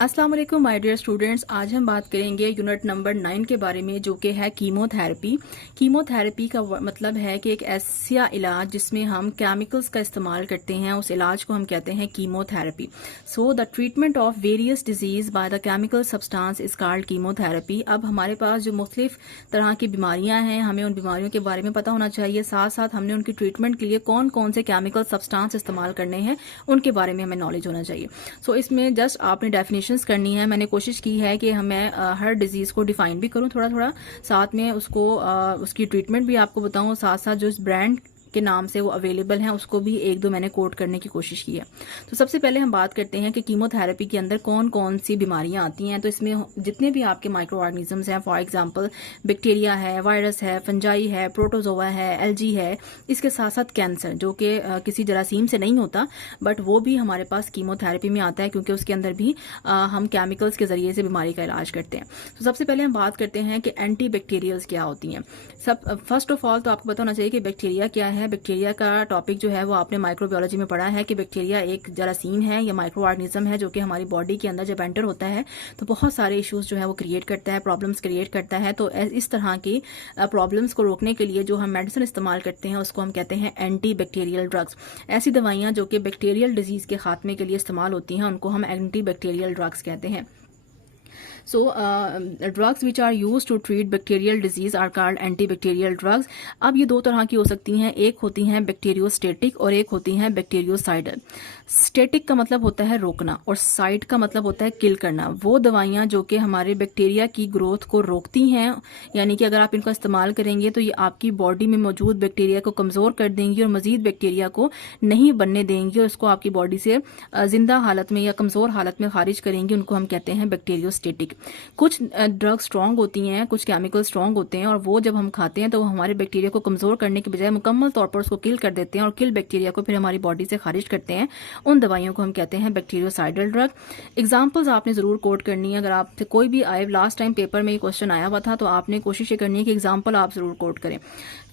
अस्सलाम वालेकुम my dear students. आज हम बात करेंगे यूनिट नंबर 9 के बारे में, जो कि है कीमोथेरेपी। कीमोथेरेपी का मतलब है कि एक ऐसा इलाज जिसमें हम केमिकल्स का इस्तेमाल करते हैं, उस इलाज को हम कहते हैं chemotherapy. So the treatment of various disease by the chemical substance is called chemotherapy. अब हमारे पास जो मुख्तलिफ तरह की बीमारियां हैं, हमें उन बीमारियों के बारे में पता होना चाहिए, साथ साथ हमने उनकी ट्रीटमेंट के लिए कौन कौन से केमिकल सब्सटेंस इस्तेमाल करने हैं उनके बारे में हमें नॉलेज होना चाहिए। सो इसमें जस्ट आपने डेफिनेशन करनी है। मैंने कोशिश की है कि मैं हर डिजीज को डिफाइन भी करूं थोड़ा थोड़ा, साथ में उसको उसकी ट्रीटमेंट भी आपको बताऊं, साथ साथ जो इस ब्रांड के नाम से वो अवेलेबल हैं उसको भी एक दो मैंने कोट करने की कोशिश की है। तो सबसे पहले हम बात करते हैं कि कीमोथेरेपी के अंदर कौन कौन सी बीमारियां आती हैं। तो इसमें जितने भी आपके माइक्रो ऑर्गेनिजम्स हैं, फॉर एग्जांपल बैक्टीरिया है, वायरस है, फंजाई है, प्रोटोजोआ है, एलजी है, इसके साथ साथ कैंसर जो कि किसी जरासीम से नहीं होता, बट वो भी हमारे पास कीमोथेरेपी में आता है क्योंकि उसके अंदर भी हम केमिकल्स के जरिए से बीमारी का इलाज करते हैं। तो सबसे पहले हम बात करते हैं कि एंटी बैक्टीरियल्स क्या होती हैं। फर्स्ट ऑफ ऑल तो आपको पता होना चाहिए कि बैक्टीरिया क्या है। बैक्टीरिया का टॉपिक जो है वो आपने माइक्रोबायोलॉजी में पढ़ा है कि बैक्टीरिया एक जरासीम है या माइक्रो ऑर्गेनिज्म है जो कि हमारी बॉडी के अंदर जब एंटर होता है तो बहुत सारे इश्यूज जो है वो क्रिएट करता है, प्रॉब्लम्स क्रिएट करता है। तो इस तरह की प्रॉब्लम्स को रोकने के लिए जो हम मेडिसिन इस्तेमाल करते हैं उसको हम कहते हैं एंटी बैक्टीरियल ड्रग्स। ऐसी दवाइयां जो कि बैक्टीरियल डिजीज के खात्मे के लिए इस्तेमाल होती हैं उनको हम एंटी बैक्टीरियल ड्रग्स कहते हैं। So, drugs which are used to treat bacterial disease are called antibacterial drugs। अब ये दो तरह की हो सकती हैं, एक होती हैं बैक्टीरियोस्टेटिक और एक होती हैं बैक्टीरियोसाइडल। स्टेटिक का मतलब होता है रोकना और साइड का मतलब होता है किल करना। वो दवाइयां जो कि हमारे बैक्टीरिया की ग्रोथ को रोकती हैं, यानी कि अगर आप इनका इस्तेमाल करेंगे तो ये आपकी बॉडी में मौजूद बैक्टीरिया को कमजोर कर देंगी और मजीद बैक्टीरिया को नहीं बनने देंगी और इसको आपकी बॉडी से जिंदा हालत में या कमजोर हालत में खारिज करेंगी। उनको हम कहते हैं बैक्टीरियोस्टेटिक। कुछ ड्रग स्ट्रांग होती हैं, कुछ केमिकल स्ट्रांग होते हैं और वो जब हम खाते हैं तो वो हमारे बैक्टीरिया को कमजोर करने के बजाय मुकम्मल तौर पर उसको किल कर देते हैं और किल बैक्टीरिया को फिर हमारी बॉडी से खारिज करते हैं। उन दवाइयों को हम कहते हैं बैक्टीरियोसाइडल ड्रग। एग्जाम्पल्स आपने जरूर कोट करनी है। अगर आपसे कोई भी आए, लास्ट टाइम पेपर में ये क्वेश्चन आया हुआ था, तो आपने कोशिश ये करनी है कि एग्जाम्पल आप जरूर कोट करें।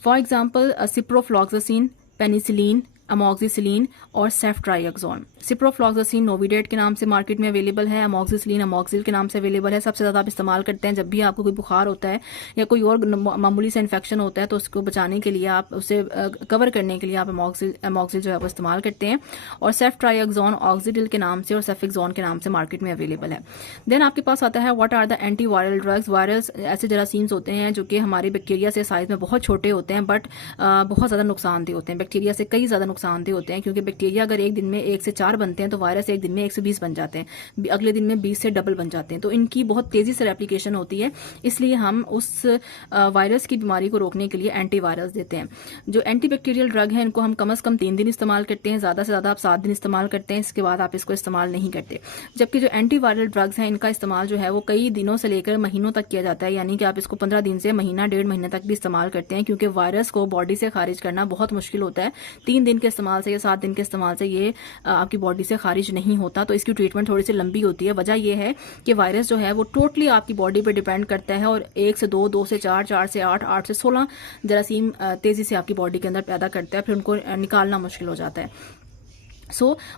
For example ciprofloxacin, penicillin, amoxicillin और सेफ्ट्राइक्सोन। सिप्रोफ्लॉक्सासिन नोविडेट के नाम से मार्केट में अवेलेबल है, अमोक्सिसिलिन अमोक्सिल के नाम से अवेलेबल है। सबसे ज्यादा आप इस्तेमाल करते हैं जब भी आपको कोई बुखार होता है या कोई और मामूली से इन्फेक्शन होता है तो उसको बचाने के लिए, आप उसे कवर करने के लिए आप अमोक्सिल जो है वो इस्तेमाल करते हैं। और सेफ्ट्राइक्सोन ऑक्सीडिल के नाम से और सेफिक्सोन के नाम से मार्केट में अवेलेबल है। देन आपके पास आता है what are the anti viral drugs. Virus ऐसे जरासीम्स होते हैं जो कि हमारे बैक्टीरिया से साइज में बहुत छोटे होते हैं बट बहुत ज्यादा नुकसानदेह होते हैं, बैक्टीरिया से कई ज्यादा नुकसानदेह होते हैं, क्योंकि बैक्टीरिया अगर एक दिन में 1 से 4 बनते हैं तो वायरस एक दिन में 1 से 20 बन जाते हैं, अगले दिन में 20 से डबल बन जाते हैं। तो इनकी बहुत तेजी से रेप्लिकेशन होती है, इसलिए हम उस वायरस की बीमारी को रोकने के लिए एंटीवायरस देते हैं। जो एंटीबैक्टीरियल ड्रग है इनको हम कम से कम 3 दिन इस्तेमाल करते हैं, ज्यादा से ज्यादा आप 7 दिन इस्तेमाल करते हैं, इसके बाद आप इसको इस्तेमाल नहीं करते। जबकि जो एंटीवायरल ड्रग्स हैं इनका इस्तेमाल जो है वो कई दिनों से लेकर महीनों तक किया जाता है, यानी कि आप इसको 15 दिन से महीना 1.5 महीने तक भी इस्तेमाल करते हैं, क्योंकि वायरस को बॉडी से खारिज करना बहुत मुश्किल होता है। 3 दिन के इस्तेमाल से या 7 दिन के इस्तेमाल से ये आपकी बॉडी से खारिज नहीं होता, तो इसकी ट्रीटमेंट थोड़ी सी लंबी होती है। वजह यह है कि वायरस जो है वो टोटली आपकी बॉडी पे डिपेंड करता है और 1 से 2, 2 से 4, 4 से 8, 8 से 16 जरासीम तेजी से आपकी बॉडी के अंदर पैदा करता है, फिर उनको निकालना मुश्किल हो जाता है।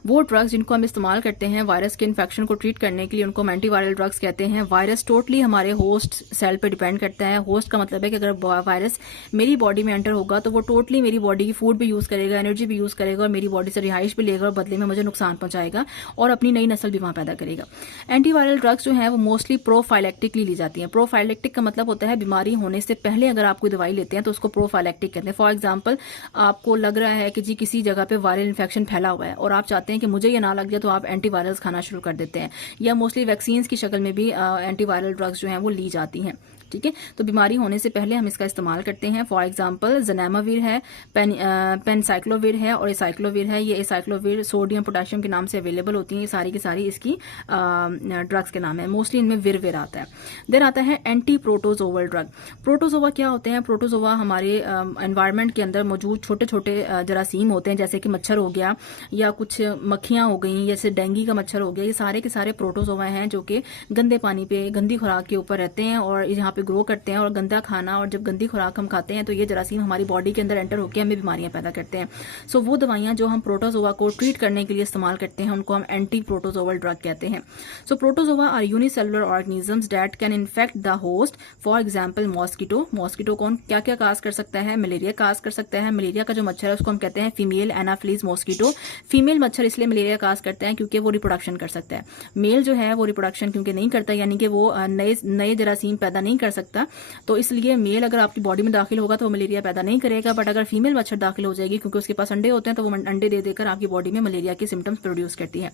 वो ड्रग्स जिनको हम इस्तेमाल करते हैं वायरस के इन्फेक्शन को ट्रीट करने के लिए, उनको हम एंटीवायरल ड्रग्स कहते हैं। वायरस टोटली हमारे होस्ट सेल पे डिपेंड करता है। होस्ट का मतलब है कि अगर वायरस मेरी बॉडी में एंटर होगा तो वो टोटली मेरी बॉडी की फूड भी यूज करेगा, एनर्जी भी यूज करेगा और मेरी बॉडी से रिहाइश भी लेगा और बदले में मुझे नुकसान पहुंचाएगा और अपनी नई नस्ल भी वहां पैदा करेगा। एंटीवायरल ड्रग्स जो है वो मोस्टली प्रोफाइलेक्टिकली ली जाती है। प्रोफाइलेक्टिक का मतलब होता है बीमारी होने से पहले अगर आप कोई दवाई लेते हैं तो उसको प्रोफाइलेक्टिक कहते हैं। फॉर एग्जाम्पल, आपको लग रहा है कि जी किसी जगह पे वायरल इन्फेक्शन फैला हुआ है और आप चाहते हैं कि मुझे ये ना लग जाए, तो आप एंटीवायरल्स खाना शुरू कर देते हैं, या मोस्टली वैक्सीन की शक्ल में भी एंटीवायरल ड्रग्स जो हैं वो ली जाती हैं। ठीक है, तो बीमारी होने से पहले हम इसका इस्तेमाल करते हैं। फॉर एग्जांपल ज़नामाविर है, पेनसाइक्लोविर है और एसाइक्लोविर है। ये एसाइक्लोविर सोडियम पोटेशियम के नाम से अवेलेबल होती हैं। ये सारी की सारी इसकी ड्रग्स के नाम है। मोस्टली इनमें विर आता है। देन आता है एंटी प्रोटोजोवल ड्रग। प्रोटोजोवा क्या होते हैं? प्रोटोजोवा हमारे एनवायरनमेंट के अंदर मौजूद छोटे छोटे जरासीम होते हैं, जैसे कि मच्छर हो गया या कुछ मक्खियां हो गई, जैसे डेंगू का मच्छर हो गया। ये सारे के सारे प्रोटोजोवा हैं जो कि गंदे पानी पे, गंदी खुराक के ऊपर रहते हैं और यहाँ पे ग्रो करते हैं, और गंदा खाना और जब गंदी खुराक हम खाते हैं तो ये जरासीम हमारी बॉडी के अंदर एंटर होकर हमें बीमारियां पैदा करते हैं। सो वो दवाइयां जो हम प्रोटोजोआ को ट्रीट करने के लिए इस्तेमाल करते हैं उनको हम एंटी प्रोटोजोवल ड्रग कहते हैं। So protozoa are unicellular organisms that can infect the host. For example mosquito कौन क्या क्या काज कर सकता है? मलेरिया काज कर सकता है। मलेरिया का जो मच्छर है उसको हम कहते हैं फीमेल एनाफिलीज मॉस्किटो। फीमेल मच्छर इसलिए मलेरिया काज करता है क्योंकि वो रिप्रोडक्शन कर सकता है। मेल जो है वो रिप्रोडक्शन क्योंकि नहीं करता, यानी कि वो नए जरासीम पैदा नहीं कर सकता, तो इसलिए मेल अगर आपकी बॉडी में दाखिल होगा तो वो मलेरिया पैदा नहीं करेगा। बट अगर फीमेल मच्छर दाखिल हो जाएगी क्योंकि उसके पास अंडे होते हैं तो वो अंडे दे देकर आपकी बॉडी में मलेरिया के सिम्टम्स प्रोड्यूस करती है।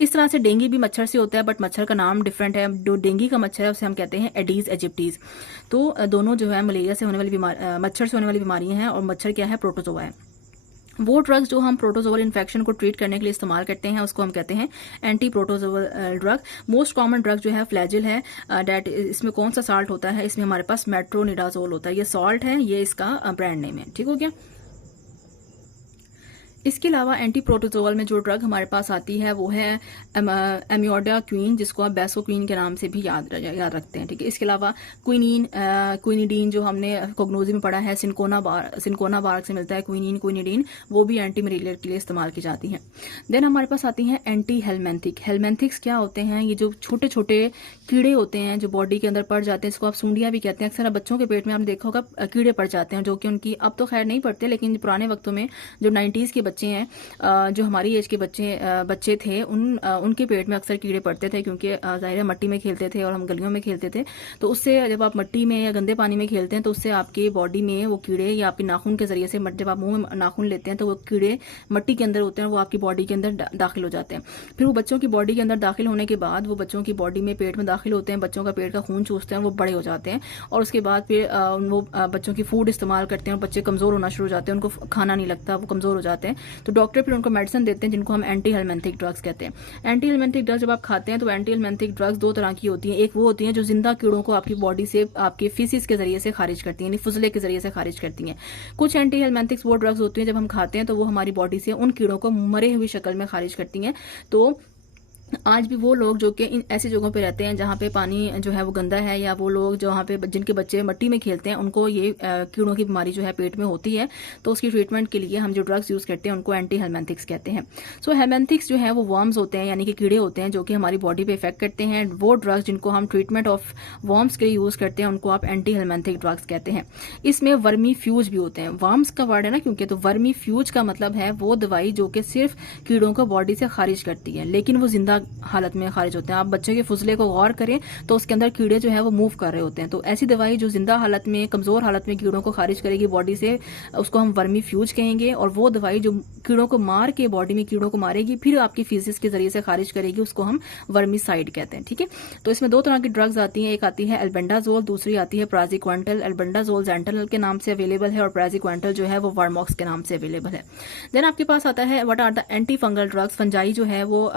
इस तरह से डेंगू भी मच्छर से होता है, बट मच्छर का नाम डिफरेंट है। जो डेंगू का मच्छर है उसे हम कहते हैं एडीज इजिप्टीज। तो दोनों जो है मलेरिया से होने वाली मच्छर से होने वाली बीमारियां हैं, और मच्छर क्या है? प्रोटोजोआ है। वो ड्रग्स जो हम प्रोटोजोवल इन्फेक्शन को ट्रीट करने के लिए इस्तेमाल करते हैं उसको हम कहते हैं anti protozoal drug. Most common drug जो है फ्लैजिल है। डेट इसमें कौन सा साल्ट होता है? इसमें हमारे पास मेट्रोनिडाजोल होता है। ये सॉल्ट है, ये इसका ब्रांड नेम है। ठीक हो गया। इसके अलावा एंटी प्रोटोजोवल में जो ड्रग हमारे पास आती है वो है एमियोडाक्विन, जिसको आप बेसोक्विन के नाम से भी याद रखते हैं। ठीक है। इसके अलावा क्विनिडीन जो हमने कोग्नोजी में पढ़ा है, सिनकोना बार्क से मिलता है क्विनिडीन, वो भी एंटी मलेरिया के लिए इस्तेमाल की जाती है। देन हमारे पास आती हैं एंटी हेलमेंथिक। हेलमेंथिक्स क्या होते हैं? ये जो छोटे छोटे कीड़े होते हैं जो बॉडी के अंदर पड़ जाते हैं, इसको आप सूंडियां भी कहते हैं। अक्सर बच्चों के पेट में आपने देखा होगा कीड़े पड़ जाते हैं, जो कि उनकी अब तो खैर नहीं पड़ते, लेकिन पुराने वक्तों में जो 90s के बच्चे हैं, जो हमारी एज के बच्चे थे, उनके पेट में अक्सर कीड़े पड़ते थे, क्योंकि जाहिर है मट्टी में खेलते थे और हम गलियों में खेलते थे। तो उससे जब आप मट्टी में या गंदे पानी में खेलते हैं तो उससे आपके बॉडी में वो कीड़े या आपके नाखून के जरिए से, जब आप मुंह में नाखून लेते हैं तो वो कीड़े मट्टी के अंदर होते हैं, वो आपकी बॉडी के अंदर दाखिल हो जाते हैं। फिर वो बच्चों की बॉडी के अंदर दाखिल होने के बाद वो बच्चों की बॉडी में पेट में दाखिल होते हैं, बच्चों का पेट का खून चूसते हैं, वो बड़े हो जाते हैं, और उसके बाद फिर वो बच्चों की फूड इस्तेमाल करते हैं और बच्चे कमजोर होना शुरू हो जाते हैं, उनको खाना नहीं लगता, वो कमजोर हो जाते हैं। तो डॉक्टर फिर उनको मेडिसिन देते हैं जिनको हम एंटी हेलमेंथिक ड्रग्स कहते हैं। एंटी हेलमेंथिक ड्रग्स जब आप खाते हैं तो एंटी हेलमेंथिक ड्रग्स दो तरह की होती हैं। एक वो होती हैं जो जिंदा कीड़ों को आपकी बॉडी से आपके फीसिस के जरिए से खारिज करती हैं, यानी फुजले के जरिए से खारिज करती हैं। कुछ एंटी हेलमेंथिक्स वो ड्रग्स होती हैं जब हम खाते हैं तो वो हमारी बॉडी से उन कीड़ों को मरे हुई शक्ल में खारिज करती हैं। तो आज भी वो लोग जो कि इन ऐसी जगहों पे रहते हैं जहाँ पे पानी जो है वो गंदा है, या वो लोग जहाँ पे जिनके बच्चे मट्टी में खेलते हैं, उनको ये कीड़ों की बीमारी जो है पेट में होती है, तो उसकी ट्रीटमेंट के लिए हम जो ड्रग्स यूज करते हैं उनको एंटी हेलमेंथिक्स कहते हैं। सो हेलमेंथिक्स जो है वो वर्म्स होते हैं, यानी कि कीड़े होते हैं जो कि हमारी बॉडी पे इफेक्ट करते हैं। वो ड्रग्स जिनको हम ट्रीटमेंट ऑफ वर्म्स के लिए यूज करते हैं उनको आप एंटी हेलमेंथिक ड्रग्स कहते हैं। इसमें वर्मी फ्यूज भी होते हैं। वर्म्स का वर्ड है ना, क्योंकि तो वर्मी फ्यूज का मतलब है वो दवाई जो कि सिर्फ कीड़ों को बॉडी से खारिज करती है, लेकिन वो जिंदा हालत में खारिज होते हैं। आप बच्चे के फुजले को गौर करें तो उसके अंदर कीड़े जो है वो मूव कर रहे होते हैं। तो ऐसी दवाई जो जिंदा हालत में, कमजोर हालत में कीड़ों को खारिज करेगी बॉडी से, उसको हम वर्मी फ्यूज कहेंगे। और वो दवाई जो कीड़ों को मार के बॉडी में कीड़ों को मारेगी फिर आपकी फीसिस के जरिए से खारिज करेगी, उसको हम वर्मीसाइड कहते हैं। ठीक है। तो इसमें दो तरह की ड्रग्स आती हैं, एक आती है एल्बेंडाजोल, दूसरी आती है प्राजिक्वेंटल। एल्बेंडाजोल जेंटल के नाम से अवेलेबल है और प्राजिक्वेंटल जो है वो वर्मॉक्स के नाम से अवेलेबल है। देन आपके पास आता है what are the anti fungal drugs. Fungi जो है वो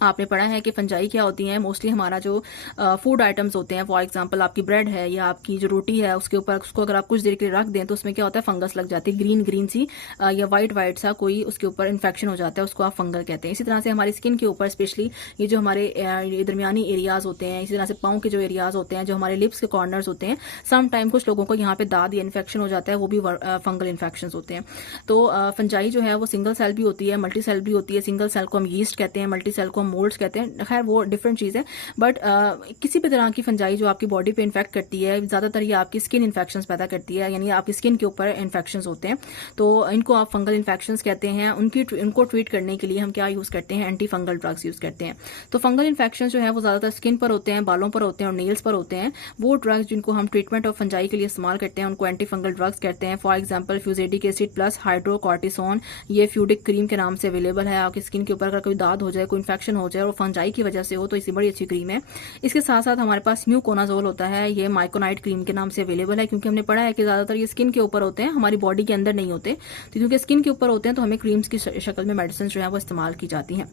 आपने पढ़ा है कि फंजाई क्या होती हैं। मोस्टली हमारा जो फूड आइटम्स होते हैं, फॉर एग्जांपल आपकी ब्रेड है या आपकी जो रोटी है, उसके ऊपर उसको अगर आप कुछ देर के लिए रख दें तो उसमें क्या होता है, फंगस लग जाती है, ग्रीन ग्रीन सी या वाइट सा कोई उसके ऊपर इन्फेक्शन हो जाता है, उसको आप फंगल कहते हैं। इसी तरह से हमारी स्किन के ऊपर स्पेशली ये जो हमारे दरमियानी एरियाज होते हैं, इसी तरह से पाँव के जो एरियाज होते हैं, जो हमारे लिप्स के कॉर्नर्स होते हैं, सम टाइम कुछ लोगों को यहाँ पे दाद या इन्फेक्शन हो जाता है, वो भी फंगल इन्फेक्शन होते हैं। तो फंजाई जो है वो सिंगल सेल भी होती है, मल्टी सेल भी होती है। सिंगल सेल को हम यीस्ट कहते हैं, मल्टी सेल को हम मोल्ड्स कहते हैं। खैर वो डिफरेंट चीज है, बट किसी भी तरह की फंजाई जो आपकी बॉडी पे इन्फेक्ट करती है, ज्यादातर ये आपकी स्किन इन्फेक्शंस पैदा करती है, यानी आपकी स्किन के ऊपर इन्फेक्शंस होते हैं, तो इनको आप फंगल इन्फेक्शंस कहते हैं। इनको ट्रीट करने के लिए हम क्या यूज करते हैं, एंटी फंगल ड्रग्स यूज करते हैं। तो फंगल इन्फेक्शन जो है वो ज्यादातर स्किन पर होते हैं, बालों पर होते हैं और नेल्स पर होते हैं। वो ड्रग्स जिनको हम ट्रीटमेंट ऑफ फंजाई के लिए इस्तेमाल करते हैं उनको एंटी फंगल ड्रग्स कहते हैं। For example fusidic acid plus hydrocortisone, ये फ्यूडिक क्रीम के नाम से अवेलेबल है। आपकी स्किन के ऊपर अगर कोई दाद हो जाए, कोई इन्फेक्शन हो जाए और फंजाई की वजह से हो, तो इसी बड़ी अच्छी क्रीम है। इसके साथ साथ हमारे पास म्यूकोनाजोल होता है, ये माइकोनाइट क्रीम के नाम से अवेलेबल है, क्योंकि हमने पढ़ा है कि ज्यादातर ये स्किन के ऊपर होते हैं, हमारी बॉडी के अंदर नहीं होते। तो क्योंकि स्किन के ऊपर होते हैं तो हमें क्रीम्स की शक्ल में मेडिसिन जो है वो इस्तेमाल की जाती हैं।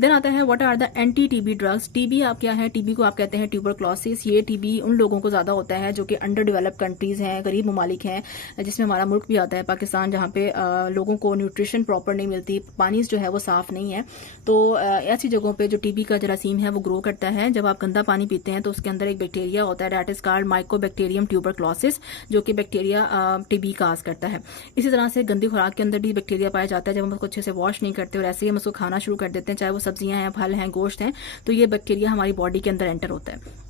देन आता है what are the anti TB drugs. TB आप क्या है, टीबी को आप कहते हैं ट्यूबरक्लोसिस। ये टीबी उन लोगों को ज्यादा होता है जो कि अंडर डेवलप्ड कंट्रीज हैं, गरीब ममालिक हैं, जिसमें हमारा मुल्क भी आता है पाकिस्तान, जहाँ पे लोगों को न्यूट्रिशन प्रॉपर नहीं मिलती, पानी जो है वो साफ नहीं है। तो ऐसी जगहों लोगों पे जो टीबी का जरासीम है वो ग्रो करता है। जब आप गंदा पानी पीते हैं तो उसके अंदर एक बैक्टीरिया होता है, that is called Mycobacterium tuberculosis, जो कि बैक्टीरिया टीबी काज करता है। इसी तरह से गंदी खुराक के अंदर भी बैक्टीरिया पाया जाता है। जब हम उसको अच्छे से वॉश नहीं करते और ऐसे ही हम उसको खाना शुरू कर देते हैं, चाहे वो सब्जियां हैं, फल हैं, गोश्त हैं, तो ये बैक्टीरिया हमारी बॉडी के अंदर एंटर होता है।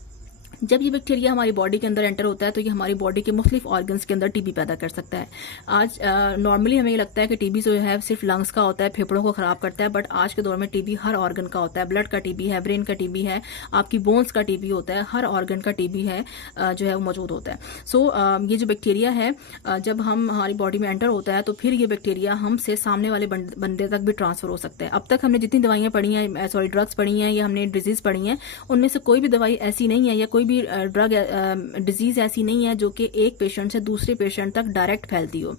जब ये बैक्टीरिया हमारी बॉडी के अंदर एंटर होता है तो ये हमारी बॉडी के मुख्तलिफ ऑर्गन्स के अंदर टीबी पैदा कर सकता है। आज नॉर्मली हमें ये लगता है कि टीबी जो है सिर्फ लंग्स का होता है, फेफड़ों को खराब करता है, बट आज के दौर में टीबी हर ऑर्गन का होता है। ब्लड का टीबी है, ब्रेन का टीबी है, आपकी बोन्स का टीबी होता है, हर ऑर्गन का टीबी है जो है वो मौजूद होता है। सो ये जो बैक्टीरिया है जब हम हमारी बॉडी में एंटर होता है तो फिर ये बैक्टीरिया हमसे सामने वाले बंदे तक भी ट्रांसफर हो सकता है। अब तक हमने जितनी दवाइयाँ पढ़ी हैं, सॉरी ड्रग्स पढ़ी हैं या हमने डिजीज पढ़ी हैं, उनमें से कोई भी दवाई ऐसी नहीं है या कोई भी ड्रग डिजीज ऐसी नहीं है जो कि एक पेशेंट से दूसरे पेशेंट तक डायरेक्ट फैलती हो,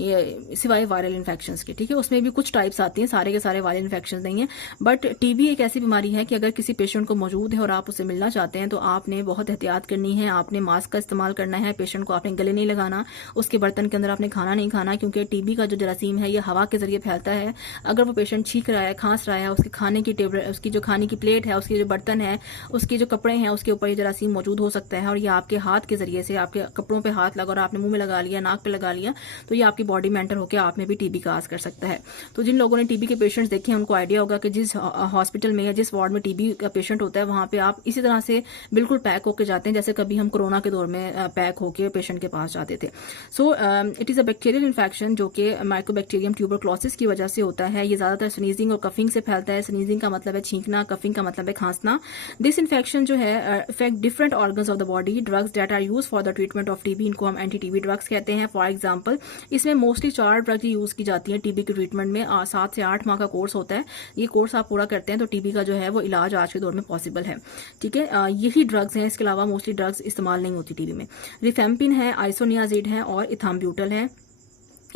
ये सिवाय वायरल इन्फेक्शंस के। ठीक है, उसमें भी कुछ टाइप्स आती हैं, सारे के सारे वायरल इन्फेक्शन नहीं है। बट टीबी एक ऐसी बीमारी है कि अगर किसी पेशेंट को मौजूद है और आप उससे मिलना चाहते हैं तो आपने बहुत एहतियात करनी है। आपने मास्क का इस्तेमाल करना है, पेशेंट को आपने गले नहीं लगाना, उसके बर्तन के अंदर आपने खाना नहीं खाना, क्योंकि टीबी का जो जरासीम है ये हवा के जरिए फैलता है। अगर वो पेशेंट छींक रहा है, खांस रहा है, उसके खाने की टेबल, उसकी जो खाने की प्लेट है, उसके जो बर्तन है, उसके जो कपड़े हैं, उसके ऊपर ये जरासीम मौजूद हो सकता है। और ये आपके हाथ के जरिए से, आपके कपड़ों पे हाथ लगा और आपने मुंह में लगा लिया, नाक पे लगा लिया, तो ये आपकी बॉडी में एंटर होकर आप में भी टीबी काज कर सकता है। तो जिन लोगों ने टीबी के पेशेंट्स देखे हैं उनको आइडिया होगा कि जिस हॉस्पिटल में या जिस वार्ड में टीबी का पेशेंट होता है वहां पे आप इसी तरह से बिल्कुल पैक होकर जाते हैं जैसे कभी हम कोरोना के दौर में पैक होकर पेशेंट के पास जाते थे। So it is a bacterial infection जो कि माइकोबैक्टीरियम ट्यूबरक्लोसिस की वजह से होता है। ये ज्यादातर स्नीजिंग और कफिंग से फैलता है। स्नीजिंग का मतलब है छींकना, कफिंग का मतलब है खांसना। दिस इन्फेक्शन जो है affect different organs of the body. Drugs that are use for the treatment of TB, इनको हम एंटी टीबी ड्रग्स कहते हैं। फॉर एग्जाम्पल इसमें मोस्टली 4 ड्रग्स यूज की जाती है टीबी के ट्रीटमेंट में। 7 से 8 माह का कोर्स होता है। ये कोर्स आप पूरा करते हैं तो टीबी का जो है वो इलाज आज के दौर में पॉसिबल है। ठीक है, यही ड्रग्स हैं, इसके अलावा मोस्टली ड्रग्स इस्तेमाल नहीं होती टीबी में। रिफेम्पिन है, आइसोनियाजिड है और इथाम्ब्यूटल है।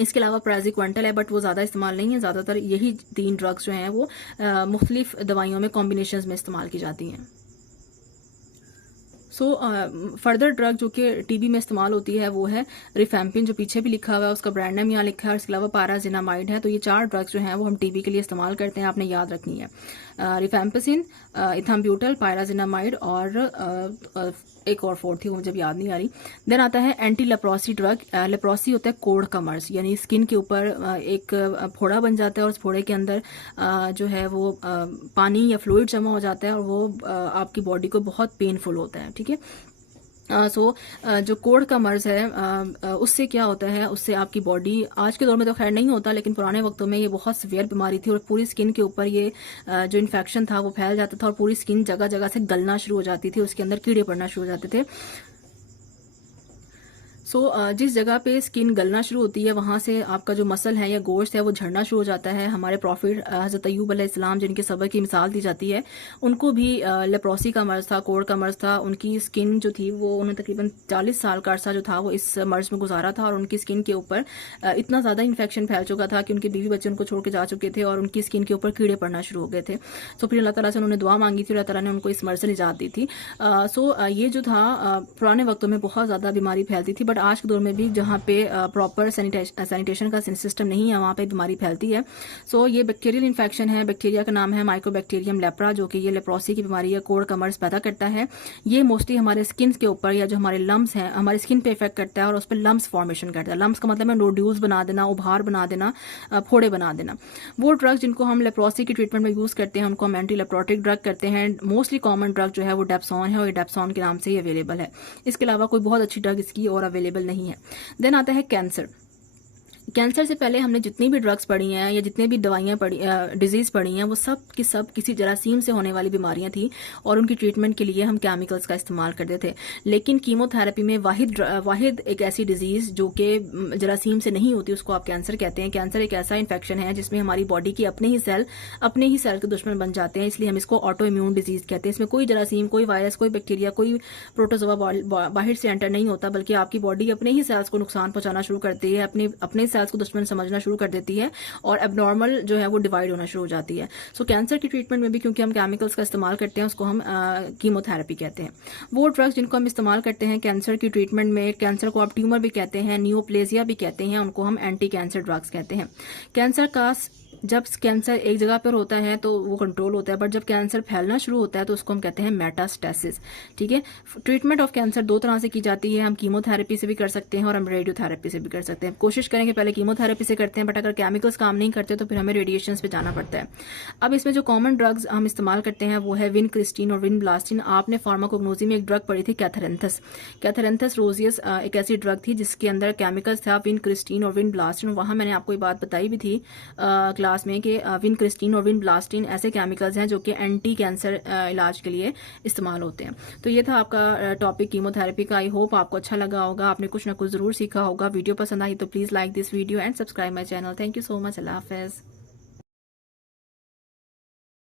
इसके अलावा प्राजिक्वेंटल है, बट वो ज़्यादा इस्तेमाल नहीं है। ज़्यादातर यही 3 ड्रग्स जो हैं वो मुख्तलिफ दवाइयों में कॉम्बिनेशन में इस्तेमाल की जाती हैं। फर्दर ड्रग जो कि टीबी में इस्तेमाल होती है वो है रिफेम्पिन, जो पीछे भी लिखा हुआ है, उसका ब्रांड नेम यहाँ लिखा है। और इसके अलावा पैराजिनामाइड है। तो ये 4 ड्रग्स जो हैं वो हम टीबी के लिए इस्तेमाल करते हैं, आपने याद रखनी है। रिफेम्पिसिन, इथाम्ब्यूटल, पैराजिनामाइड और एक और 4 थी वो मुझे याद नहीं आ रही। देन आता है एंटी लेप्रोसी ड्रग। लेप्रोसी होता है कोढ़ का मर्ज, यानी स्किन के ऊपर एक फोड़ा बन जाता है और उस फोड़े के अंदर जो है वो पानी या फ्लूइड जमा हो जाता है और वो आपकी बॉडी को बहुत पेनफुल होता है। ठीक है, जो कोढ़ का मर्ज है उससे क्या होता है, उससे आपकी बॉडी, आज के दौर में तो खैर नहीं होता, लेकिन पुराने वक्तों में ये बहुत सीवियर बीमारी थी और पूरी स्किन के ऊपर ये जो इन्फेक्शन था वो फैल जाता था और पूरी स्किन जगह जगह से गलना शुरू हो जाती थी, उसके अंदर कीड़े पड़ना शुरू हो जाते थे। जिस जगह पे स्किन गलना शुरू होती है वहां से आपका जो मसल है या गोश्त है वो झड़ना शुरू हो जाता है। हमारे प्रॉफिट हज़रत अय्यूब अलैहिस्सलाम, जिनके सब्र की मिसाल दी जाती है, उनको भी लेप्रोसी का मर्ज था, कोढ़ का मर्ज था। उनकी स्किन जो थी वो, उन्होंने तकरीबन 40 साल का अरसा जो था वो इस मर्ज में गुजारा था और उनकी स्किन के ऊपर इतना ज़्यादा इन्फेक्शन फैल चुका था कि उनके बीवी बच्चे उनको छोड़ के जा चुके थे और उनकी स्किन के ऊपर कीड़े पड़ना शुरू हो गए थे। फिर अल्लाह ताला से उन्होंने दुआ मांगी थी, अल्लाह ताला ने उनको इस मर्ज से निजात दी थी। ये जो था पुराने वक्तों में बहुत ज़्यादा बीमारी फैलती थी, बट आज के दौर में भी जहाँ पे प्रॉपर सैनिटेशन का सिस्टम नहीं है वहाँ पे बीमारी फैलती है। ये बैक्टीरियल इन्फेक्शन है। बैक्टीरिया का नाम है माइकोबैक्टीरियम लेप्रा, जो कि ये लेप्रोसी की बीमारी है, कोढ़ का मर्ज पैदा करता है। ये मोस्टली हमारे स्किन के ऊपर या जो हमारे लम्स हैं हमारी स्किन पे इफेक्ट करता है और उस पर लम्स फॉर्मेशन करता है। लम्स का मतलब है नोड्यूल्स बना देना, उभार बना देना, फोड़े बना देना। वो ड्रग्स जिनको हम लेप्रोसी की ट्रीटमेंट में यूज करते हैं उनको हम एंटी लेप्रोटिक ड्रग करते हैं। मोस्टली कॉमन ड्रग जो है वो डेप्सॉन है और ये डेप्सॉन के नाम से ही अवेलेबल है। इसके अलावा कोई बहुत अच्छी ड्रग इसकी और अवेलेबल नहीं है। देन आता है कैंसर। कैंसर से पहले हमने जितनी भी ड्रग्स पढ़ी हैं या जितनी भी दवाइयाँ पढ़ी, डिजीज पढ़ी हैं, वो सब की सब किसी जरासीम से होने वाली बीमारियां थी और उनकी ट्रीटमेंट के लिए हम केमिकल्स का इस्तेमाल करते थे। लेकिन कीमोथेरेपी में वाहिद एक ऐसी डिजीज जो कि जरासीम से नहीं होती, उसको आप कैंसर कहते हैं। कैंसर एक ऐसा इन्फेक्शन है जिसमें हमारी बॉडी के अपने ही सेल के दुश्मन बन जाते हैं, इसलिए हम इसको ऑटो इम्यून डिजीज कहते हैं। इसमें कोई जरासीम, कोई वायरस, कोई बैक्टीरिया, कोई प्रोटोजोआ बाहर से एंटर नहीं होता, बल्कि आपकी बॉडी अपने ही सेल्स को नुकसान पहुंचाना शुरू करती है, अपने सेल्स को दुश्मन समझना शुरू कर देती है और एबनॉर्मल जो है वो डिवाइड होना शुरू हो जाती है। कैंसर की ट्रीटमेंट में भी क्योंकि हम केमिकल्स का इस्तेमाल करते हैं उसको हम कीमोथेरेपी कहते हैं। वो ड्रग्स जिनको हम इस्तेमाल करते हैं कैंसर की ट्रीटमेंट में, कैंसर को आप ट्यूमर भी कहते हैं, नियोप्लेजिया भी कहते हैं, उनको हम एंटी कैंसर ड्रग्स कहते हैं। कैंसर का जब कैंसर एक जगह पर होता है तो वो कंट्रोल होता है, बट जब कैंसर फैलना शुरू होता है तो उसको हम कहते हैं मेटास्टेसिस। ठीक है, ट्रीटमेंट ऑफ कैंसर दो तरह से की जाती है, हम कीमोथेरेपी से भी कर सकते हैं और हम रेडियोथेरेपी से भी कर सकते हैं। कोशिश करेंगे पहले कीमोथेरेपी से करते हैं, बट अगर केमिकल्स काम नहीं करते तो फिर हमें रेडिएशन पे जाना पड़ता है। अब इसमें जो कॉमन ड्रग्स हम इस्तेमाल करते हैं वो है विनक्रिस्टीन और विनब्लास्टिन। आपने फार्माकोग्नोसी में एक ड्रग पढ़ी थी कैथरेंथस, कैथरेंथस रोजियस एक ऐसी ड्रग थी जिसके अंदर केमिकल्स था विनक्रिस्टीन और विनब्लास्टिन। वहाँ मैंने आपको ये बात बताई भी थी क्लास में कि विनक्रिस्टीन और विनब्लास्टिन ऐसे केमिकल्स हैं जो कि एंटी कैंसर इलाज के लिए इस्तेमाल होते हैं। तो ये था आपका टॉपिक कीमोथेरेपी का। आई होप आपको अच्छा लगा होगा, आपने कुछ ना कुछ जरूर सीखा होगा। वीडियो पसंद आई तो please like this video and subscribe my channel. Thank you so much. अल्लाह हाफिज़।